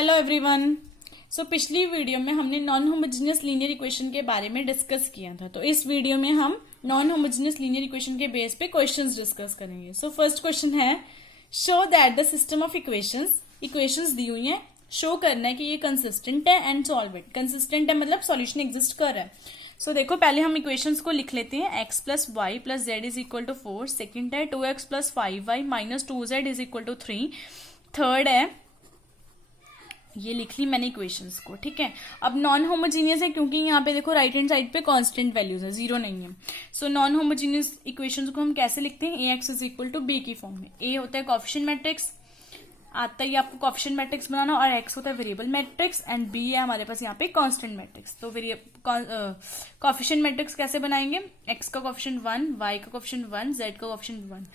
Hello everyone. सो पिछली video में हमने नॉन होमोजेनियस लीनियर इक्वेशन के बारे में डिस्कस किया था। तो इस वीडियो में हम नॉन होमोजेनियस लीनियर इक्वेशन के बेस पे क्वेश्चंस डिस्कस करेंगे। सो फर्स्ट क्वेश्चन है, show that the system of equations दी हुई है, शो करना है कि ये कंसिस्टेंट है एंड सॉल्व इट। कंसिस्टेंट है मतलब सॉल्यूशन एग्जिस्ट कर रहा है। सो देखो पहले हम इक्वेशंस को लिख लेते हैं। x plus y plus z is equal to 4। Second है 2x plus 5y minus 2z is equal to 3। Third है, ये लिख ली मैंने इक्वेशंस को, ठीक है। अब नॉन होमोजीनियस है क्योंकि यहाँ पे देखो राइट हैंड साइड पे कांस्टेंट वैल्यूज है, जीरो नहीं है। सो नॉन होमोजीनियस इक्वेशंस को हम कैसे लिखते हैं, A X is equal to B की फॉर्म में। ए होता है कोएफिशिएंट मैट्रिक्स, आता है आपको कोएफिशिएंट मैट्रिक्स बनाना, और एक्स होता है वेरिएबल मैट्रिक्स एंड बी है हमारे पास यहाँ पे कांस्टेंट मैट्रिक्स। तो कोएफिशिएंट मैट्रिक्स कैसे बनाएंगे, एक्स का कोएफिशिएंट 1, वाई का कोएफिशिएंट 1, जेड का कोएफिशिएंट 1।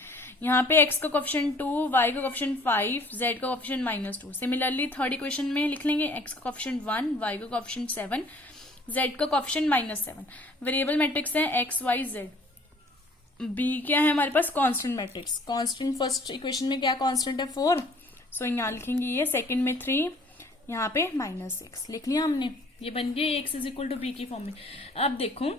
यहाँ पे x का कोएफिशिएंट 2, y का कोएफिशिएंट 5, z का कोएफिशिएंट -2। सिमिलरली थर्ड इक्वेशन में लिख लेंगे x का कोएफिशिएंट 1, y का कोएफिशिएंट 7, z का कोएफिशिएंट -7। वेरिएबल मैट्रिक्स है x, y, z। b क्या है हमारे पास, constant matrix. Constant first equation में क्या कांस्टेंट है, 4। सो यहाँ लिखेंगे ये, सेकंड में 3, यहाँ पे -6 लिख लिया हमने। ये बन गया x is equal to B की फॉर्म में। अब देखो,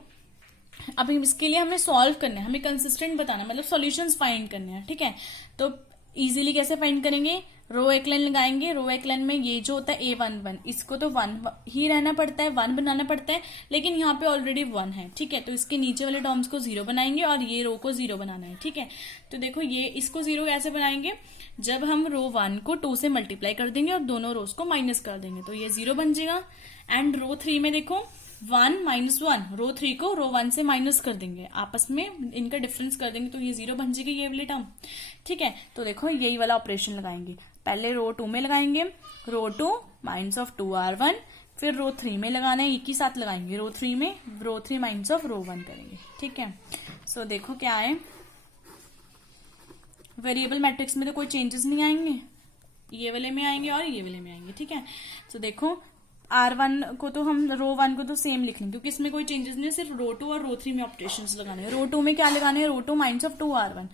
अब इसके लिए हमें सॉल्व करना है, हमें कंसिस्टेंट बताना मतलब सॉल्यूशंस फाइंड करने हैं, ठीक है। तो इजीली कैसे फाइंड करेंगे, रो एकलन लगाएंगे। रो एकलन में ये जो होता है a11, इसको तो 1 ही रहना पड़ता है, 1 बनाना पड़ता है, लेकिन यहाँ पे ऑलरेडी 1 है, ठीक है। तो इसके नीचे वाले टर्म्स को 0 बनाएंगे और ये रो को 0 बनाना है, ठीक है। तो देखो ये इसको 0 कैसे बनाएंगे, जब हम रो 1 को 2 से मल्टीप्लाई कर देंगे और दोनों रोज को माइनस कर देंगे तो ये 0 बन जाएगा। एंड रो 3 में देखो 1 -1, रो 3 को रो 1 से माइनस कर देंगे, आपस में इनका डिफरेंस कर देंगे तो ये 0 बन जाएगी ये वाली टर्म, ठीक है। तो देखो यही वाला ऑपरेशन लगाएंगे, पहले रो 2 में लगाएंगे, रो 2 माइनस ऑफ 2r1, फिर रो 3 में लगाना है, एक ही साथ लगाएंगे रो 3 में, रो 3 माइनस ऑफ रो 1 करेंगे, ठीक है। सो देखो क्या है, वेरिएबल मैट्रिक्स में तो कोई चेंजेस नहीं आएंगे, ये वाले में आएंगे और ये वाले में आएंगे, ठीक है। सो देखो R1 को तो हम रो 1 को तो सेम लिख लेंगे क्योंकि इसमें कोई चेंजेस नहीं है, सिर्फ रो 2 और रो 3 में ऑपरेशंस लगाने हैं। रो 2 में क्या लगाने हैं, रो 2 minus of 2r1,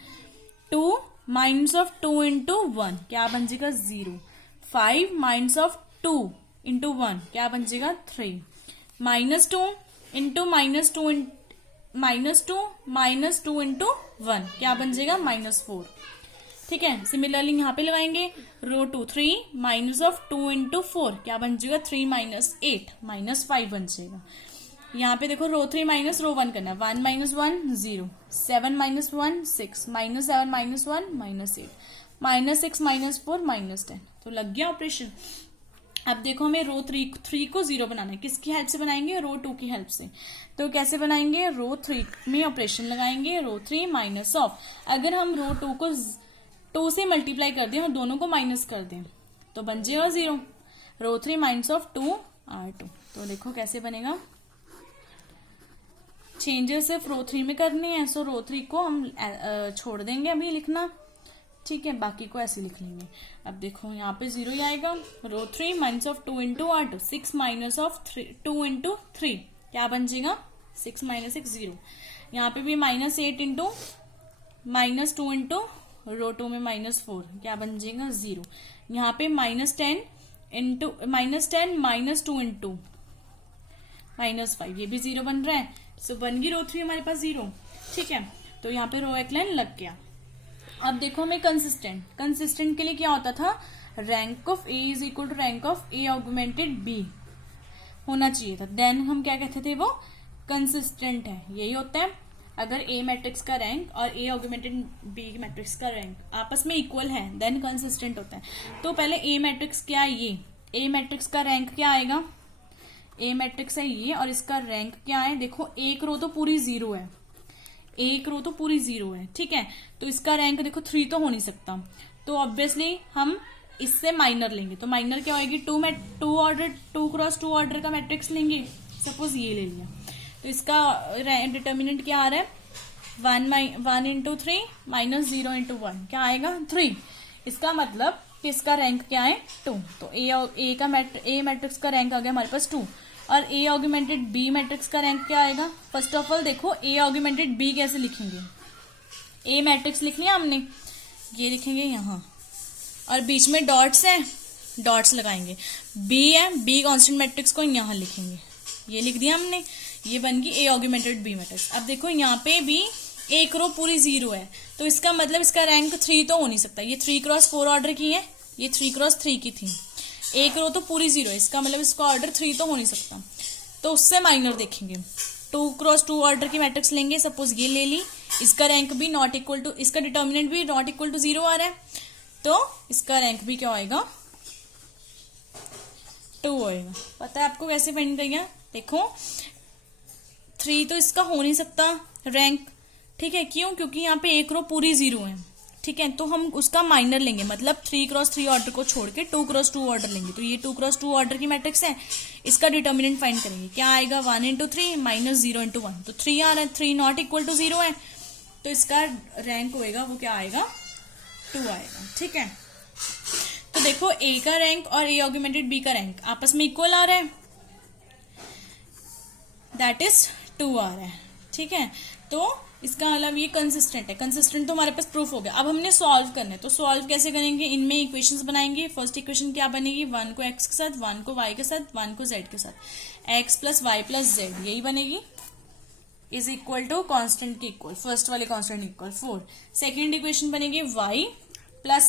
2 minus of 2 into 1 क्या बन जाएगा 0, 5 माइनस ऑफ 2 इंटू 1 क्या बन जाएगा 3, -2 इंटू -2 इंटू 1 क्या बन जाएगा -4, ठीक है। सिमिलरली यहाँ पे लगाएंगे रो 2 3 माइनस ऑफ 2 इंटू 4 क्या बन जाएगा 3 -8 -5 बन जाएगा। यहाँ पे देखो रो 3 माइनस रो 1 करना है, 1 - 1 0, 7 - 1 6, -7 - 1 -8, -6 -4 -10। तो लग गया ऑपरेशन। अब देखो हमें रो 3 को 0 बनाना है, किसकी हेल्प से बनाएंगे, रो 2 की हेल्प से। तो कैसे बनाएंगे, रो 3 में ऑपरेशन लगाएंगे, रो 3 माइनस ऑफ, अगर हम रो 2 को 2 से मल्टीप्लाई कर दें और दोनों को माइनस कर दें तो बन जाएगा 0, रो 3 माइनस ऑफ 2r2। तो देखो कैसे बनेगा, चेंजेस सिर्फ रो 3 में करने हैं, सो रो 3 को हम छोड़ देंगे अभी लिखना, ठीक है, बाकी को ऐसे लिख लेंगे। अब देखो यहाँ पे 0 ही आएगा, रो 3 minus of 2 into r2, 6 minus of 2 into 3 क्या बन जाएगा 6 - 6 0। यहाँ पे भी -8 इंटू -2 इंटू रो 2 में -4 क्या बन जाएगा 0। यहाँ पे -10 -2 इंटू -5 ये भी 0 बन रहा है। सो बन गई रो 3 हमारे पास 0, ठीक है। तो यहाँ पे रो एक लाइन लग गया। अब देखो हमें कंसिस्टेंट के लिए क्या होता था, rank of A is equal to rank of A augmented B होना चाहिए था, देन हम क्या कहते थे वो कंसिस्टेंट है, यही होता है। अगर ए मैट्रिक्स का रैंक और ए ऑगमेंटेड बी मैट्रिक्स का रैंक आपस में इक्वल है देन कंसिस्टेंट होता है। तो पहले ए मैट्रिक्स क्या है, ये ए मैट्रिक्स का रैंक क्या आएगा, ए मैट्रिक्स है ये और इसका रैंक क्या है, देखो एक रो तो पूरी 0 है, एक रो तो पूरी 0 है, ठीक है। तो इसका रैंक देखो 3 तो हो नहीं सकता, तो ऑब्वियसली हम इससे माइनर लेंगे। तो माइनर क्या होगी, 2 क्रॉस 2 ऑर्डर का मैट्रिक्स लेंगे, सपोज ये ले लिया, तो इसका डिटर्मिनेंट क्या आ रहा है 1 इंटू 3 माइनस 0 इंटू 1 क्या आएगा 3। इसका मतलब कि इसका रैंक क्या है 2। तो ए मैट्रिक्स का रैंक आ गया हमारे पास 2 और ए ऑगमेंटेड बी मैट्रिक्स का रैंक क्या आएगा। फर्स्ट ऑफ ऑल देखो ए ऑगमेंटेड बी कैसे लिखेंगे, ए मैट्रिक्स लिख लिया हमने, ये लिखेंगे यहाँ और बीच में डॉट्स है डॉट्स लगाएंगे। बी है, बी कांस्टेंट मैट्रिक्स को यहाँ लिखेंगे, ये लिख दिया हमने, ये बन गई ए ऑगमेंटेड बी मैट्रिक्स। अब देखो यहाँ पे भी एक रो पूरी 0 है, तो इसका मतलब इसका रैंक 3 तो हो नहीं सकता। ये 3x4 ऑर्डर की है, ये 3x3 की थी, एक रो तो पूरी 0 है, इसका मतलब इसका ऑर्डर 3 तो हो नहीं सकता। तो उससे माइनर देखेंगे, 2x2 ऑर्डर की मैट्रिक्स लेंगे, सपोज ये ले ली, इसका रैंक भी नॉट इक्वल टू, इसका डिटर्मिनेंट भी नॉट इक्वल टू 0 आ रहा है, तो इसका रैंक भी क्या होएगा, 2 होएगा। पता है आपको कैसे फाइंड करेंगे? देखो 3 तो इसका हो नहीं सकता रैंक, ठीक है, क्यों? क्योंकि यहाँ पे एक रो पूरी 0 है, ठीक है, तो हम उसका माइनर लेंगे, मतलब 3x3 ऑर्डर को छोड़ के 2x2 ऑर्डर लेंगे। तो ये 2x2 ऑर्डर की मैट्रिक्स है, इसका डिटर्मिनेंट फाइंड करेंगे, क्या आएगा, 1 × 3 माइनस 0 × 1, तो 3 आ रहा है, 3 नॉट इक्वल टू 0 है, तो इसका रैंक होएगा वो क्या आएगा, 2 आएगा, ठीक है। तो देखो ए का रैंक और ए ऑगमेंटेड बी का रैंक आपस में इक्वल आ रहा है, दैट इज 2 आ रहा है, ठीक है। तो इसका मतलब ये कंसिस्टेंट है, कंसिस्टेंट तो हमारे पास प्रूफ हो गया। अब हमने सॉल्व करना है, तो सॉल्व कैसे करेंगे, इनमें इक्वेशंस बनाएंगे। फर्स्ट इक्वेशन क्या बनेगी, 1 को x के साथ, 1 को y के साथ, 1 को z के साथ, x plus y plus z, यही बनेगी, इज इक्वल टू कॉन्स्टेंट के इक्वल, फर्स्ट वाले कॉन्स्टेंट इक्वल 4। सेकेंड इक्वेशन बनेगी y प्लस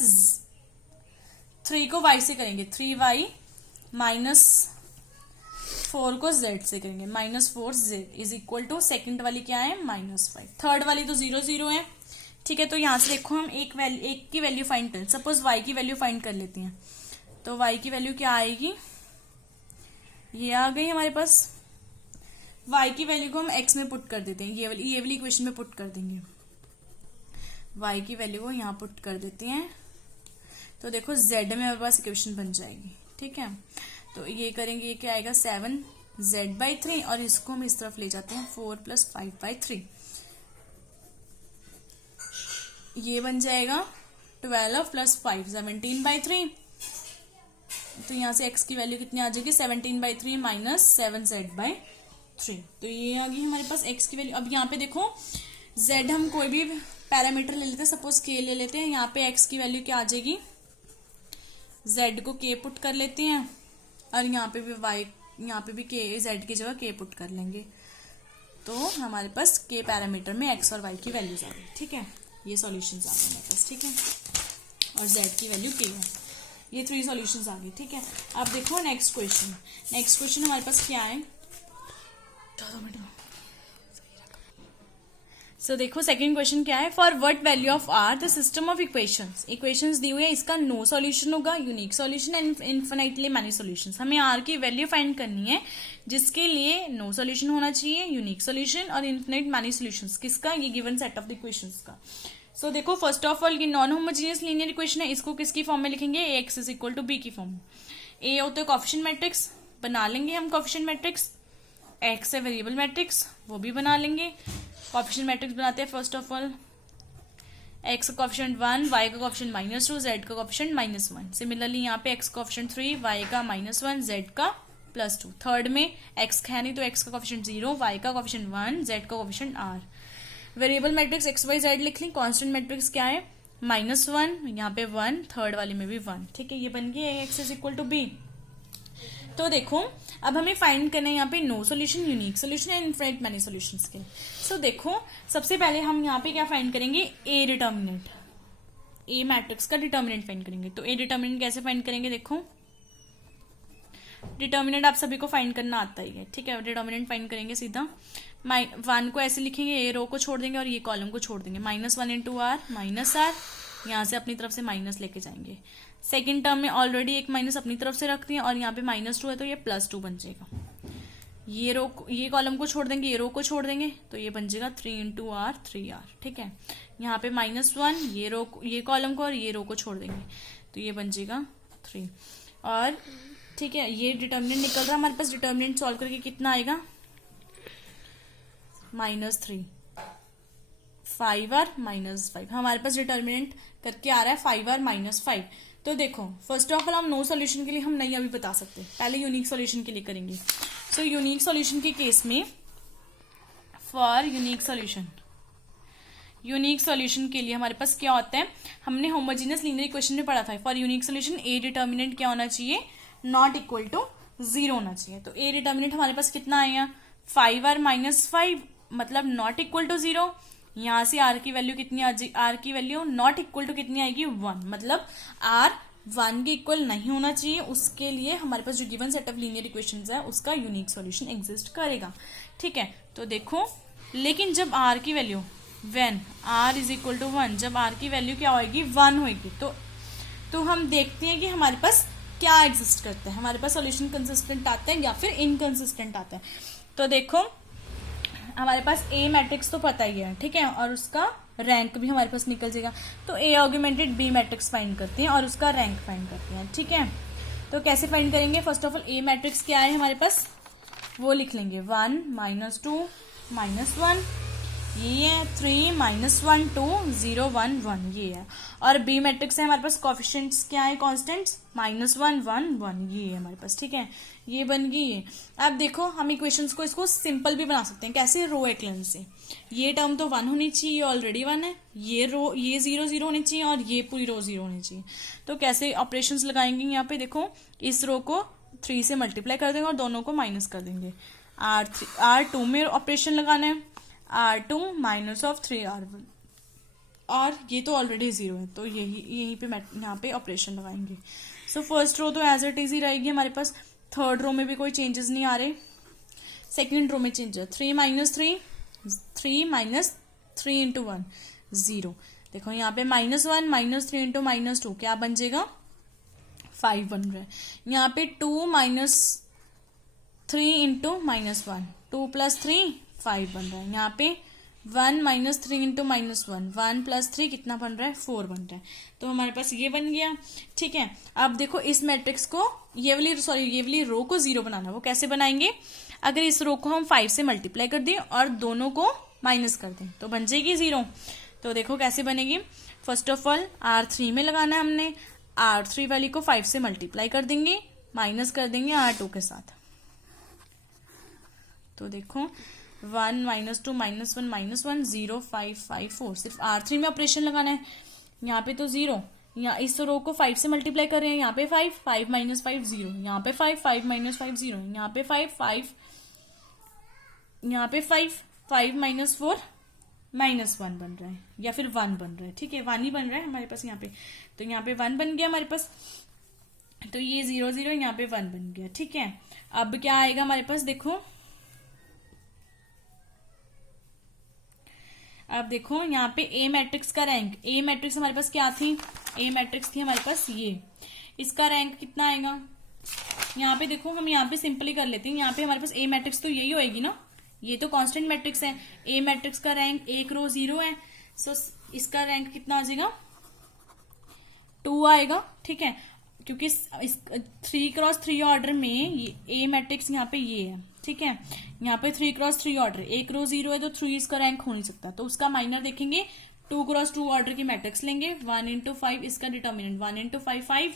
3 को y से करेंगे, 3y माइनस 4 को z से करेंगे, -4z is equal to, second वाली क्या है, -5, थर्ड वाली तो 0 0 है, ठीक है। तो यहाँ से देखो हम एक की वैल्यू फाइंड करें, सपोज y की वैल्यू फाइंड कर लेते हैं, तो y की वैल्यू क्या आएगी, ये आ गई हमारे पास। y की वैल्यू को हम x में पुट कर देते हैं, ये वाली इक्वेशन में पुट कर देंगे, y की वैल्यू को यहाँ पुट कर देते हैं, तो देखो z में हमारे पास इक्वेशन बन जाएगी, ठीक है। तो ये करेंगे, ये क्या आएगा, 7z/3, और इसको हम इस तरफ ले जाते हैं, 4 + 5/3, ये बन जाएगा 12 + 5 17/3। तो यहाँ से x की वैल्यू कितनी आ जाएगी, 17/3 माइनस 7z/3, तो ये आ गई हमारे पास x की वैल्यू। अब यहाँ पे देखो z हम कोई भी पैरामीटर ले लेते हैं, सपोज k ले लेते हैं, यहाँ पे x की वैल्यू क्या आ जाएगी, z को k पुट कर लेते हैं, और यहाँ पे भी y, यहाँ पे भी k, z की जगह k पुट कर लेंगे, तो हमारे पास k पैरामीटर में x और y की वैल्यूज आ गई, ठीक है। ये सॉल्यूशंस आ गए हमारे पास, ठीक है, और z की वैल्यू k है, ये 3 सॉल्यूशंस आ गए, ठीक है। अब देखो नेक्स्ट क्वेश्चन हमारे पास क्या है, सो देखो सेकंड क्वेश्चन क्या है, for what value of r the system of equations दी हुई है, इसका नो सॉल्यूशन होगा, unique solution and infinitely many solutions. हमें आर की वैल्यू फाइंड करनी है, जिसके लिए नो सॉल्यूशन होना चाहिए, यूनिक सॉल्यूशन और इन्फिनाइट मैनी सॉल्यूशंस, किसका, ये given set of the equations का। सो देखो फर्स्ट ऑफ ऑल ये नॉन होमोजीनियस लीनियर इक्वेशन है, इसको किसकी फॉर्म में लिखेंगे, ax is equal to B की फॉर्म में। ए होता है कोएफिशिएंट मैट्रिक्स, बना लेंगे हम कोएफिशिएंट मैट्रिक्स, x है वेरिएबल मैट्रिक्स, वो भी बना लेंगे। कोएफिशिएंट मैट्रिक्स बनाते हैं, फर्स्ट ऑफ ऑल x का कोएफिशिएंट 1, y का कोएफिशिएंट -2, z का कोएफिशिएंट -1। सिमिलरली यहाँ पे x का कोएफिशिएंट 3, y का -1, z का +2। थर्ड में x है नहीं, तो x का कोएफिशिएंट 0, y का कोएफिशिएंट 1, z का coefficient r। Variable matrix x y z लिख ली। कांस्टेंट मैट्रिक्स क्या है, -1, यहाँ पे 1, थर्ड वाले में भी 1, ठीक है। ये बन गई ax is equal to b। तो देखो अब हमें फाइंड करना है यहाँ पे no solution, unique solution and infinite many solutions के। सो देखो सबसे पहले हम यहाँ पे क्या फाइंड करेंगे, ए डिटर्मिनेंट, ए मैट्रिक्स का डिटर्मिनेंट फाइंड करेंगे। तो ए डिटर्मिनेंट कैसे फाइंड करेंगे, देखो डिटर्मिनेंट आप सभी को फाइंड करना आता ही है, ठीक है। डिटर्मिनेंट फाइंड करेंगे सीधा, 1 को ऐसे लिखेंगे, ए रो को छोड़ देंगे और ये कॉलम को छोड़ देंगे, -1 × r -r, यहाँ से अपनी तरफ से माइनस लेके जाएंगे। सेकेंड टर्म में ऑलरेडी एक माइनस अपनी तरफ से रखते हैं, और यहाँ पे -2 है तो ये +2 बन जाएगा। ये कॉलम को छोड़ देंगे, ये रो को छोड़ देंगे, तो ये बन जाएगा 3 × r 3r, ठीक है। यहाँ पे -1, ये कॉलम को और ये रो को छोड़ देंगे, तो ये बन जाएगा 3, और ठीक है ये डिटर्मिनेंट निकल रहा है हमारे पास। डिटर्मिनेंट सॉल्व करके कितना आएगा, -3, 5r -5, हमारे पास डिटर्मिनेंट करके आ रहा है 5r -5। तो देखो फर्स्ट ऑफ ऑल हम नो सॉल्यूशन के लिए हम नहीं अभी बता सकते, पहले यूनिक सॉल्यूशन के लिए करेंगे। सो यूनिक सॉल्यूशन के केस में, for unique solution, unique solution के लिए हमारे पास क्या होता है, हमने होमोजेनियस लीनियर इक्वेशन में पढ़ा था, for unique solution A determinant क्या होना चाहिए, नॉट इक्वल टू 0 होना चाहिए। तो ए डिटर्मिनेंट हमारे पास कितना आएगा 5r माइनस 5, मतलब नॉट इक्वल टू 0। यहाँ से r की वैल्यू कितनी आ जाएगी, r की वैल्यू नॉट इक्वल टू कितनी आएगी 1, मतलब r 1 के इक्वल नहीं होना चाहिए, उसके लिए हमारे पास जो given set of linear equations है उसका यूनिक सॉल्यूशन एग्जिस्ट करेगा। ठीक है, तो देखो लेकिन जब r की value when r is equal to 1, जब r की वैल्यू क्या होगी 1 होगी, तो हम देखते हैं कि हमारे पास क्या एग्जिस्ट करता है, हमारे पास सॉल्यूशन कंसिस्टेंट आता है या फिर इनकंसिस्टेंट आता है। तो देखो हमारे पास ए मैट्रिक्स तो पता ही है, ठीक है, और उसका रैंक भी हमारे पास निकल जाएगा। तो ए ऑगमेंटेड बी मैट्रिक्स फाइंड करते हैं और उसका रैंक फाइंड करते हैं। ठीक है, तो कैसे फाइंड करेंगे, first of all A matrix क्या है हमारे पास, वो लिख लेंगे 1 माइनस 2 माइनस 1, ये है 3 माइनस 1 2 0 1 1, ये है। और बी मैट्रिक्स है हमारे पास, कोफिशिएंट्स क्या है, कांस्टेंट्स -1 1 1, ये है हमारे पास। ठीक है, ये बन गई ये। अब देखो हम इक्वेशंस को इसको सिंपल भी बना सकते हैं, कैसे, रो एक्लन से। ये टर्म तो 1 होनी चाहिए, ये ऑलरेडी 1 है, ये रो ये 0 0 होनी चाहिए और ये पूरी रो 0 होनी चाहिए। तो कैसे ऑपरेशंस लगाएंगे, यहाँ पे देखो इस रो को 3 से मल्टीप्लाई कर देंगे और दोनों को माइनस कर देंगे। R2 में ऑपरेशन लगाना है, R2 माइनस ऑफ 3R1, और ये तो ऑलरेडी 0 है, तो यहीं पे यहाँ पे ऑपरेशन लगाएंगे। सो फर्स्ट रो तो एज इट इज ही रहेगी हमारे पास, थर्ड रो में भी कोई चेंजेस नहीं आ रहे, सेकंड रो में चेंज है 3 माइनस 3 3 माइनस 3 इंटू 1 0। देखो यहाँ पे -1 माइनस 3 इंटू -2 क्या बन जाएगा 5 बन रहा है। यहाँ पे 2 माइनस 3 इंटू -1 2 प्लस 3 5 बन रहा है। यहाँ पे 1 माइनस 3 इंटू -1 1 प्लस 3 कितना बन रहा है 4 बन रहा है। तो हमारे पास ये बन गया। ठीक है, अब देखो इस मैट्रिक्स को ये वाली रो को 0 बनाना, वो कैसे बनाएंगे, अगर इस रो को हम 5 से मल्टीप्लाई कर दें और दोनों को माइनस कर दें तो बन जाएगी 0। तो देखो कैसे बनेगी, फर्स्ट ऑफ ऑल R3 में लगाना है हमने, R3 वाली को 5 से मल्टीप्लाई कर देंगे, माइनस कर देंगे R2 के साथ। तो देखो 1 -2 -1 0 5 5 4, सिर्फ R3 में ऑपरेशन लगाना है। यहाँ पे तो 0, यहाँ इस रो को 5 से मल्टीप्लाई कर रहे हैं, यहाँ पे 5 5 माइनस 5 0, यहाँ पे 5 5 माइनस 5 0, यहाँ पे 5 5, यहाँ पे 5 5 माइनस 4 -1 बन रहा है, या फिर 1 बन रहा है। ठीक है, 1 ही बन रहा है हमारे पास यहाँ पे, तो यहाँ पे 1 बन गया हमारे पास, तो ये 0 0 यहाँ पे 1 बन गया। ठीक है, अब क्या आएगा हमारे पास, देखो अब देखो यहाँ पे ए मैट्रिक्स का रैंक, ए मैट्रिक्स हमारे पास क्या थी, ए मैट्रिक्स थी हमारे पास ये, इसका रैंक कितना आएगा, यहाँ पे देखो हम यहाँ पे सिंपली कर लेते हैं, यहाँ पे हमारे पास ए मैट्रिक्स तो यही होएगी ना, ये तो कांस्टेंट मैट्रिक्स है, ए मैट्रिक्स का रैंक एक रो 0 है, सो इसका रैंक कितना आ जाएगा 2 आएगा। ठीक है, क्योंकि 3x3 ऑर्डर में ये ए मैट्रिक्स यहाँ पे ये है। ठीक है, यहाँ पे 3x3 ऑर्डर, एक रो 0 है तो 3 इसका रैंक हो नहीं सकता, तो उसका माइनर देखेंगे 2x2 ऑर्डर की मैट्रिक्स लेंगे, 1 इंटू 5 इसका डिटर्मिनेंट, 1 इंटू 5 5,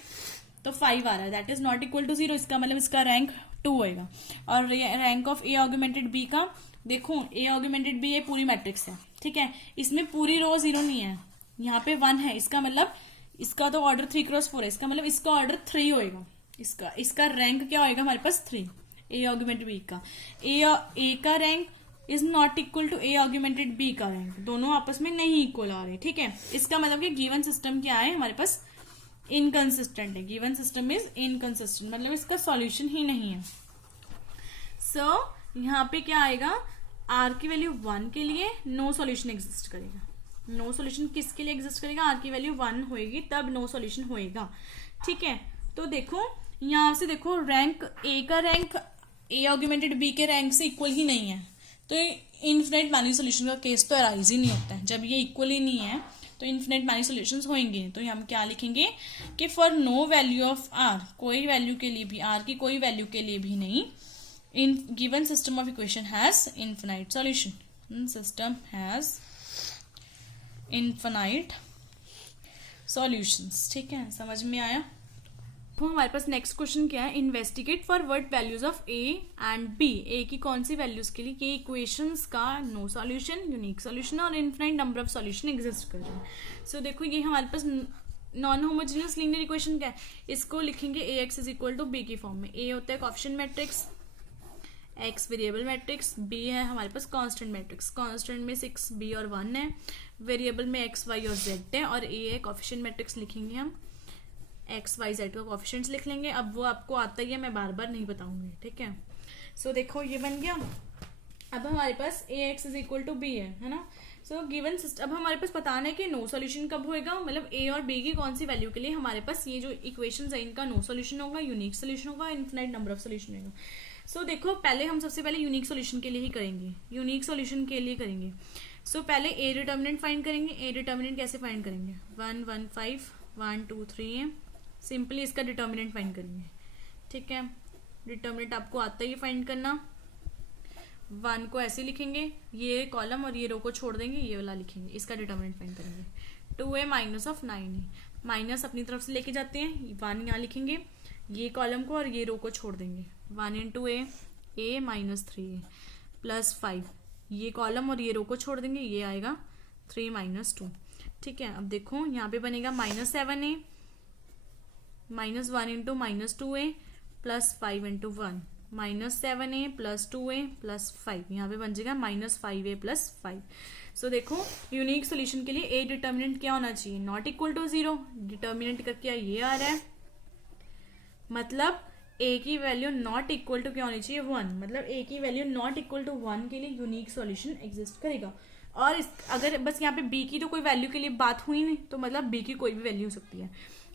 तो 5 आ रहा है, that is not equal to 0, इसका मतलब इसका रैंक 2 होएगा। और rank of A augmented B का देखो, ए ऑगमेंटेड बी ये पूरी मैट्रिक्स है। ठीक है, इसमें पूरी रो 0 नहीं है, यहाँ पे 1 है, इसका मतलब इसका तो ऑर्डर 3x4 है, इसका मतलब इसका ऑर्डर 3 होएगा, इसका रैंक क्या होएगा हमारे पास 3, ए ऑगमेंटेड बी का। ए का rank is not equal to A augmented B का रैंक, दोनों आपस में नहीं इक्वल आ रहे। ठीक है, इसका मतलब कि गिवन सिस्टम क्या है हमारे पास, इनकंसिस्टेंट है, गिवन सिस्टम इज इनकंसिस्टेंट, मतलब इसका सॉल्यूशन ही नहीं है। सो यहाँ पे क्या आएगा, आर की वैल्यू 1 के लिए नो सॉल्यूशन एग्जिस्ट करेगा। नो सॉल्यूशन किसके लिए एग्जिस्ट करेगा, आर की वैल्यू 1 होएगी तब नो सॉल्यूशन होएगा। ठीक है, तो देखो यहाँ से देखो रैंक ए का रैंक ए ऑगमेंटेड बी के रैंक से इक्वल ही नहीं है, तो इनफिनिट मैनी सोल्यूशन का केस तो अराइज ही नहीं होता है। जब ये इक्वल ही नहीं है तो इनफिनिट मैनी सोल्यूशंस होंगे। तो हम क्या लिखेंगे कि for no value of r, कोई वैल्यू के लिए भी, आर की कोई वैल्यू के लिए भी नहीं, in given system of equation has infinite solution, system has infinite solutions. ठीक है, समझ में आया। तो हमारे पास नेक्स्ट क्वेश्चन क्या है, investigate for what values of a and b, a की कौन सी वैल्यूज के लिए कि इक्वेशंस का नो सॉल्यूशन, यूनिक सॉल्यूशन और infinite number of solution exist कर रहे हैं। सो देखो ये हमारे पास नॉन होमोजेनियस लीनियर इक्वेशन क्या है, इसको लिखेंगे A X is equal to B की फॉर्म में। ए होता है coefficient matrix, X variable matrix, B है हमारे पास कांस्टेंट मैट्रिक्स, कांस्टेंट में 6 बी और 1 है, वेरिएबल में एक्स वाई और जेड है, और ए है कोएफिशिएंट मैट्रिक्स लिखेंगे हम, एक्स वाई जेड का कोएफिशिएंट्स लिख लेंगे। अब वो आपको आता ही है, मैं बार बार नहीं बताऊंगी, ठीक है। सो देखो ये बन गया। अब हमारे पास A X is equal to B है ना। सो गिवन सिस्टम, अब हमारे पास बताना है कि नो सॉल्यूशन कब होएगा, मतलब ए और बी की कौन सी वैल्यू के लिए हमारे पास ये जो इक्वेशंस है इनका नो सॉल्यूशन होगा, यूनिक सॉल्यूशन होगा, इनफिनाइट नंबर ऑफ सॉल्यूशन होगा। सो देखो पहले हम सबसे पहले यूनिक सॉल्यूशन के लिए ही करेंगे, यूनिक सॉल्यूशन के लिए करेंगे। सो पहले ए डिटर्मिनेंट फाइंड करेंगे। ए डिटर्मिनेंट कैसे फाइंड करेंगे, 1 1 5 1 2 3 है, सिंपली इसका डिटर्मिनेंट फाइंड करेंगे, ठीक है। डिटर्मिनेंट आपको आता ही फाइंड करना। 1 को ऐसे लिखेंगे, ये कॉलम और ये रो को छोड़ देंगे, ये वाला लिखेंगे, इसका डिटर्मिनेंट फाइंड करेंगे। 2a माइनस ऑफ 9 है, माइनस अपनी तरफ से लेके जाते हैं, 1 यहाँ लिखेंगे, ये कॉलम को और ये रो को छोड़ देंगे, 1 into a minus 3a plus 5, ये कॉलम और ये रो को छोड़ देंगे, ये आएगा 3 माइनस 2, ठीक है। अब देखो यहाँ पे बनेगा minus 7a minus 1 into minus 2a plus 5 into 1, minus 7a plus 2a plus 5, यहाँ पे बन जाएगा माइनस 5a प्लस 5। सो देखो यूनिक सोल्यूशन के लिए ए डिटर्मिनेंट क्या होना चाहिए, नॉट इक्वल टू 0, डिटर्मिनेंट का क्या ये आ रहा है, मतलब ए की वैल्यू नॉट इक्वल टू क्या होनी चाहिए 1, मतलब ए की वैल्यू नॉट इक्वल टू 1 के लिए यूनिक सॉल्यूशन एग्जिस्ट करेगा। और अगर बस यहाँ पे बी की तो कोई वैल्यू के लिए बात हुई नहीं, तो मतलब बी की कोई भी वैल्यू हो सकती है,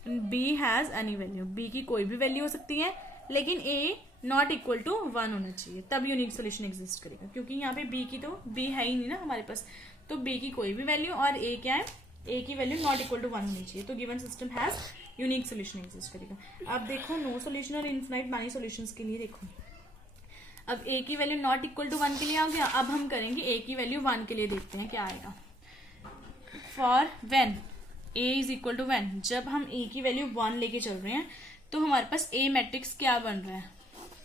B has any value, B की कोई भी वैल्यू हो सकती है, लेकिन ए नॉट इक्वल टू 1 होना चाहिए, तब यूनिक सोल्यूशन एग्जिस्ट करेगा। क्योंकि यहाँ पे बी की तो बी है ही नहीं ना हमारे पास, तो बी की कोई भी वैल्यू और ए क्या है, ए की वैल्यू नॉट इक्वल टू 1 होनी चाहिए, तो given system has unique solution exist करेगा। अब देखो नो सोल्यूशन और इनफिनाइट मैनी सॉल्यूशंस के लिए देखो, अब ए की वैल्यू नॉट इक्वल टू 1 के लिए आ गया। अब हम करेंगे ए की वैल्यू 1 के लिए, देखते हैं क्या आएगा। For when A is equal to 1, जब हम ए की वैल्यू 1 लेके चल रहे हैं तो हमारे पास ए मैट्रिक्स क्या बन रहा है,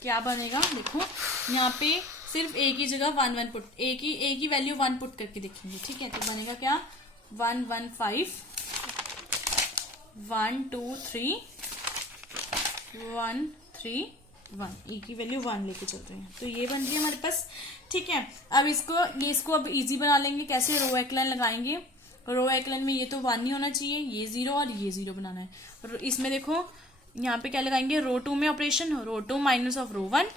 क्या बनेगा, देखो यहाँ पे सिर्फ ए की जगह 1 1 पुट, ए की वैल्यू 1 पुट करके देखेंगे, ठीक है। तो बनेगा क्या 1 1 5 1 2 3 1 3 1, ए की वैल्यू 1 लेके चल रहे हैं, तो ये बन रही है हमारे पास, ठीक है। अब इसको अब इजी बना लेंगे, कैसे, रो एक्लाइन लगाएंगे, रो एक्लाइन में ये तो 1 नहीं होना चाहिए, ये 0 और ये 0 बनाना है। और इसमें देखो यहाँ पे क्या लगाएंगे, रो 2 में ऑपरेशन, रो 2 माइनस ऑफ रो 1,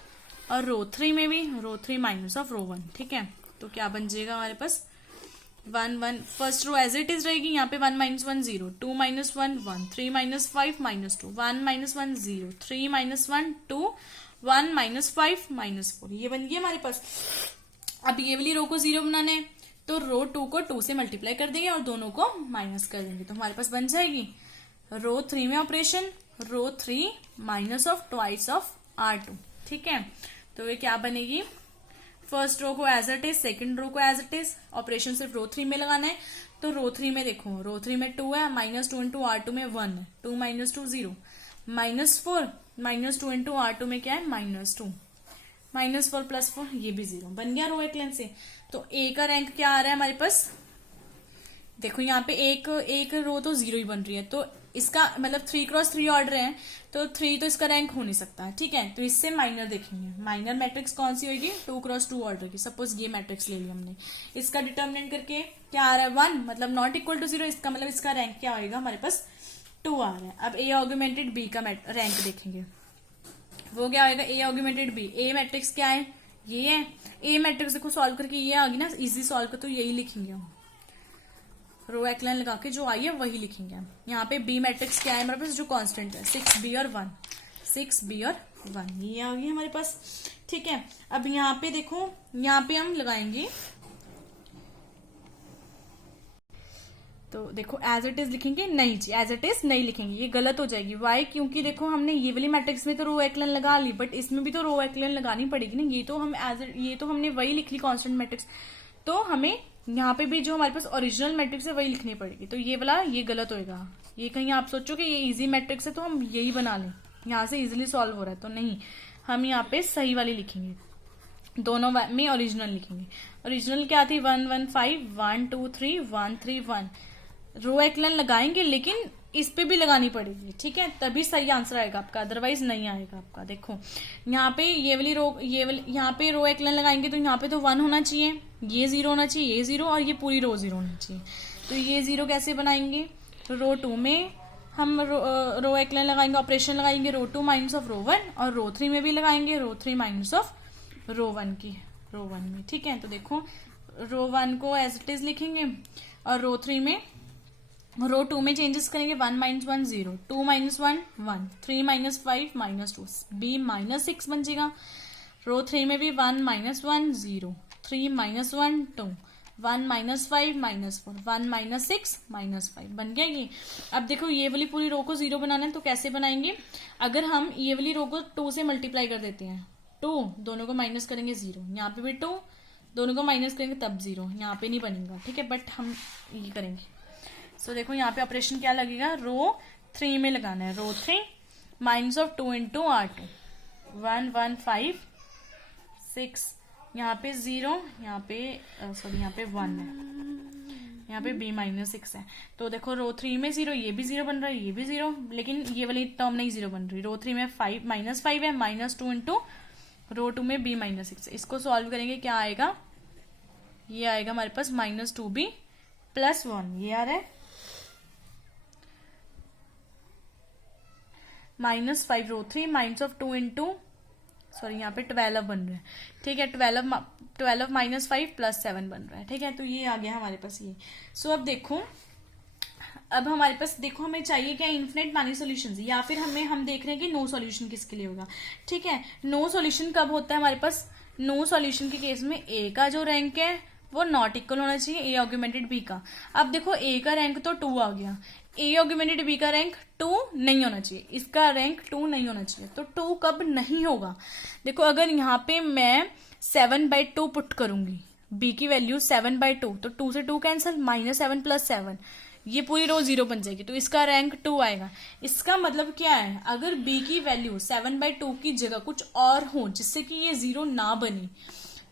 और रो 3 में भी रो 3 माइनस ऑफ रो 1, ठीक है। तो क्या बन जाएगा हमारे पास 1 1, first row as it is रहेगी, यहाँ पे 1 minus 1 0, 2 minus 1 1, 3 minus 5 minus 2, 1 minus 1 0, 3 minus 1 2, 1 minus 5 minus 4, ये बन गई हमारे पास। अब ये वाली रो को 0 बनाना है, तो रो 2 को 2 से मल्टीप्लाई कर देंगे और दोनों को माइनस कर देंगे, तो हमारे पास बन जाएगी रो 3 में operation, row 3 minus of twice of R2, ठीक है। तो ये क्या बनेगी, फर्स्ट रो को as it is, second row को एज इट इज, ऑपरेशन सिर्फ रो 3 में लगाना है। तो रो 3 में देखो, रो 3 में 2 है, माइनस 2 इंटू R2 में 1 है, 2 minus 2 0, minus 4 minus 2 into R2 में क्या है माइनस 2, माइनस 4 प्लस 4, ये भी 0 बन गया रो एक्लाइन से। तो ए का रैंक क्या आ रहा है हमारे पास, देखो यहाँ पे एक रो तो 0 ही बन रही है, तो इसका मतलब 3 क्रॉस 3 ऑर्डर है, तो 3 तो इसका रैंक हो नहीं सकता है, ठीक है। तो इससे माइनर देखेंगे, माइनर मैट्रिक्स कौन सी होगी, 2 क्रॉस 2 ऑर्डर की, सपोज ये मैट्रिक्स ले लिया हमने, इसका डिटर्मिनेंट करके क्या आ रहा है 1, मतलब नॉट इक्वल टू 0, इसका मतलब इसका रैंक क्या होगा हमारे पास 2 आ रहा है। अब ए ऑगमेंटेड बी का रैंक देखेंगे, वो क्या होगा, ए ऑगमेंटेड बी, ए मैट्रिक्स क्या है, ये है, ए मैट्रिक्स देखो सॉल्व करके ये आ गई ना, इजी सॉल्व कर, तो यही लिखेंगे हम, रो एक्लाइन लगा के जो आई है वही लिखेंगे हम। यहाँ पे बी मैट्रिक्स क्या है हमारे पास, जो कांस्टेंट है 6b और 1, 6b और 1, ये आ गई हमारे पास, ठीक है। अब यहाँ पे देखो, यहाँ पे हम लगाएंगे, तो देखो एज इट इज लिखेंगे, नहीं जी एज इट इज नहीं लिखेंगे, ये गलत हो जाएगी। वाई, क्योंकि देखो हमने ये वाली मैट्रिक्स में तो रो एक्लाइन लगा ली, बट इसमें भी तो रो एक्लाइन लगानी पड़ेगी ना, ये तो हमने वही लिख ली कांस्टेंट मैट्रिक्स, तो हमें यहाँ पे भी जो हमारे पास ओरिजिनल मैट्रिक्स है वही लिखनी पड़ेगी, तो ये वाला ये गलत होएगा। ये कहीं आप सोचो कि ये इजी मैट्रिक्स है तो हम यही बना लें, यहाँ से इजिली सॉल्व हो रहा है, तो नहीं, हम यहाँ पे सही वाली लिखेंगे, दोनों में ओरिजिनल लिखेंगे। ओरिजिनल क्या थी, 1 1 5 1 2 3 1 3 1। रो एक्लन लगाएंगे लेकिन इस पे भी लगानी पड़ेगी, ठीक है, तभी सही आंसर आएगा आपका, अदरवाइज नहीं आएगा आपका। देखो यहाँ पे ये वाली यहाँ पे रो एक्लन लगाएंगे तो यहाँ पे तो 1 होना चाहिए, ये 0 होना चाहिए, ये 0 और ये पूरी रो 0 होनी चाहिए। तो ये 0 कैसे बनाएंगे, रो 2 में हम रो एक्लन लगाएंगे, ऑपरेशन लगाएंगे, रो 2 माइनस ऑफ रो 1, और रो 3 में भी लगाएंगे रो 3 माइनस ऑफ रो 1 की, रो 1 में, ठीक है। तो देखो रो 1 को एज इट इज लिखेंगे, और रो 3 में, रो 2 में चेंजेस करेंगे, 1 minus 1 0, 2 minus 1 1, 3 minus 5 minus 2, b minus 6 बन जाएगा। रो 3 में भी 1 minus 1 0, 3 minus 1 2, 1 minus 5 minus 4, 1 minus 6 minus 5 बन गया ये। अब देखो ये वाली पूरी रो को 0 बनाना है तो कैसे बनाएंगे, अगर हम ये वाली रो को 2 से मल्टीप्लाई कर देते हैं, 2 दोनों को माइनस करेंगे 0, यहाँ पे भी 2 दोनों को माइनस करेंगे तब 0, यहाँ पे नहीं बनेगा, ठीक है, बट हम ये करेंगे। सो देखो यहाँ पे ऑपरेशन क्या लगेगा, रो 3 में लगाना है, रो 3 माइनस ऑफ 2 इंटू R2, 1 1 5 6, यहाँ पे 0, यहाँ पे सॉरी यहाँ पे 1 है, यहाँ पे b माइनस 6 है। तो देखो रो 3 में 0, ये भी 0 बन रहा है, ये भी 0, लेकिन ये वाली टर्म नहीं 0 बन रही। रो 3 में 5 माइनस 5 है, माइनस 2 इंटू रो 2 में b माइनस 6। इसको सॉल्व करेंगे, क्या आएगा, ये आएगा हमारे पास माइनस 2b प्लस 1, ये आ रहा है minus 5 row 3 minus of 2 into, sorry यहाँ पे 12 बन रहा है, ठीक है, 12 माइनस 5 प्लस 7 बन रहा है, ठीक है। तो ये आ गया हमारे पास ये। सो अब देखो, अब हमारे पास देखो हमें चाहिए क्या, इन्फिनिट मैनी सॉल्यूशंस, या फिर हम देख रहे हैं कि नो सॉल्यूशन किसके लिए होगा, ठीक है। नो सॉल्यूशन कब होता है हमारे पास, नो सॉल्यूशन के केस में ए का जो रैंक है वो नॉट इक्वल होना चाहिए ए ऑग्यूमेंटेड बी का। अब देखो ए का रैंक तो 2 आ गया, ए ऑग्यूमेंटेड बी का रैंक 2 नहीं होना चाहिए, इसका रैंक 2 नहीं होना चाहिए। तो 2 कब नहीं होगा, देखो अगर यहाँ पे मैं 7/2 पुट करूंगी, बी की वैल्यू 7/2, तो 2 से 2 कैंसिल, माइनस 7 प्लस 7, ये पूरी रो 0 बन जाएगी, तो इसका रैंक 2 आएगा। इसका मतलब क्या है, अगर b की वैल्यू 7/2 की जगह कुछ और हो जिससे कि ये 0 ना बने,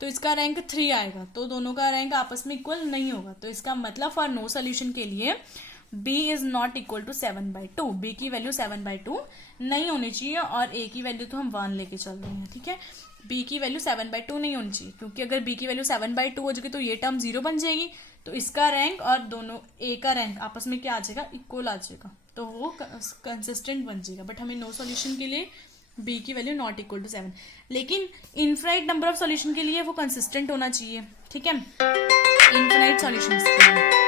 तो इसका रैंक 3 आएगा। तो दोनों का रैंक आपस में इक्वल नहीं होगा, तो इसका मतलब फॉर नो सोल्यूशन के लिए b is not equal to 7/2, b की वैल्यू 7/2 नहीं होनी चाहिए, और a की वैल्यू तो हम 1 लेके चल रहे हैं, ठीक है। b की वैल्यू 7/2 नहीं होनी चाहिए, क्योंकि अगर b की वैल्यू 7/2 हो जाएगी तो ये टर्म 0 बन जाएगी, तो इसका रैंक और दोनों a का रैंक आपस में क्या आ जाएगा, इक्वल आ जाएगा, तो वो कंसिस्टेंट बन जाएगा। बट हमें नो सॉल्यूशन के लिए b की वैल्यू नॉट इक्वल टू 7, लेकिन इनफाइनाइट नंबर ऑफ सॉल्यूशन के लिए वो कंसिस्टेंट होना चाहिए, ठीक है, इनफाइनाइट सॉल्यूशंस के लिए।